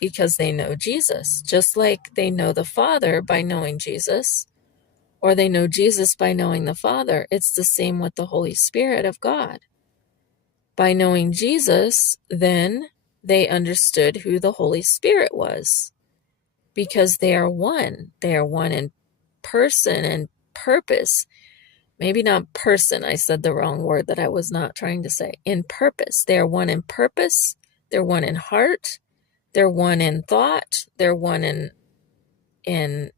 because they know Jesus, just like they know the Father by knowing Jesus, or they know Jesus by knowing the Father. It's the same with the Holy Spirit of God. By knowing Jesus, then they understood who the Holy Spirit was, because they are one. They are one in person and purpose. Maybe not person. I said the wrong word that I was not trying to say. In purpose. They are one in purpose. They're one in heart. They're one in thought. They're one in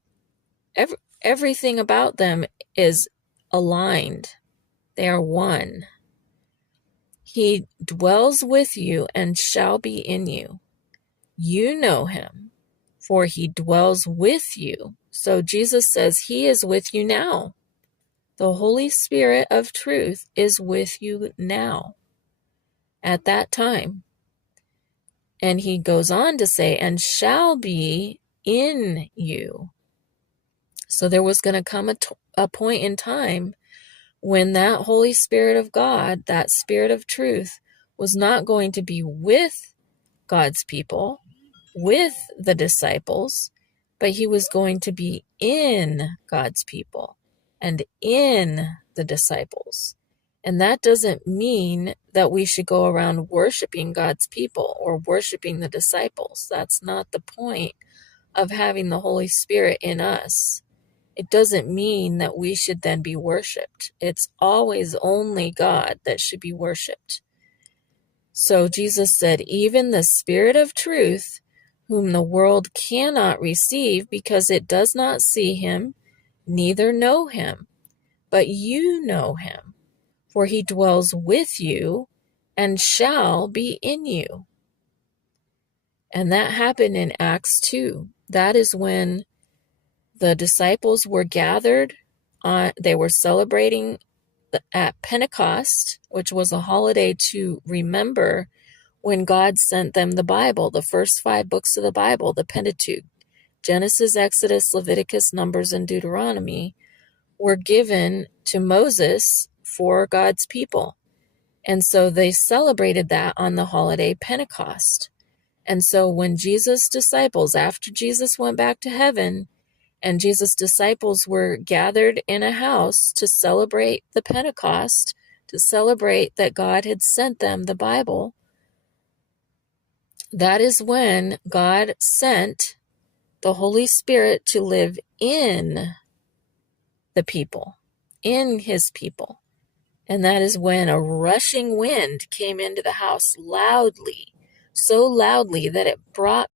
everything about them is aligned. They are one. He dwells with you and shall be in you. You know him, for he dwells with you. So Jesus says he is with you now. The Holy Spirit of truth is with you now, at that time. And he goes on to say, and shall be in you. So there was going to come a point in time when that Holy Spirit of God, that Spirit of truth, was not going to be with God's people, with the disciples, but he was going to be in God's people and in the disciples. And that doesn't mean that we should go around worshiping God's people or worshiping the disciples. That's not the point of having the Holy Spirit in us. It doesn't mean that we should then be worshiped. It's always only God that should be worshiped. So Jesus said, even the Spirit of truth, whom the world cannot receive because it does not see him, neither know him. But you know him, for he dwells with you and shall be in you. And that happened in Acts 2. That is when the disciples were gathered. They were celebrating at Pentecost, which was a holiday to remember when God sent them the Bible, the first 5 books of the Bible, the Pentateuch, Genesis, Exodus, Leviticus, Numbers, and Deuteronomy, were given to Moses for God's people. And so they celebrated that on the holiday Pentecost. And so when Jesus' disciples, after Jesus went back to heaven, and Jesus' disciples were gathered in a house to celebrate the Pentecost, to celebrate that God had sent them the Bible, that is when God sent the Holy Spirit to live in the people, in his people. And that is when a rushing wind came into the house loudly, so loudly that it brought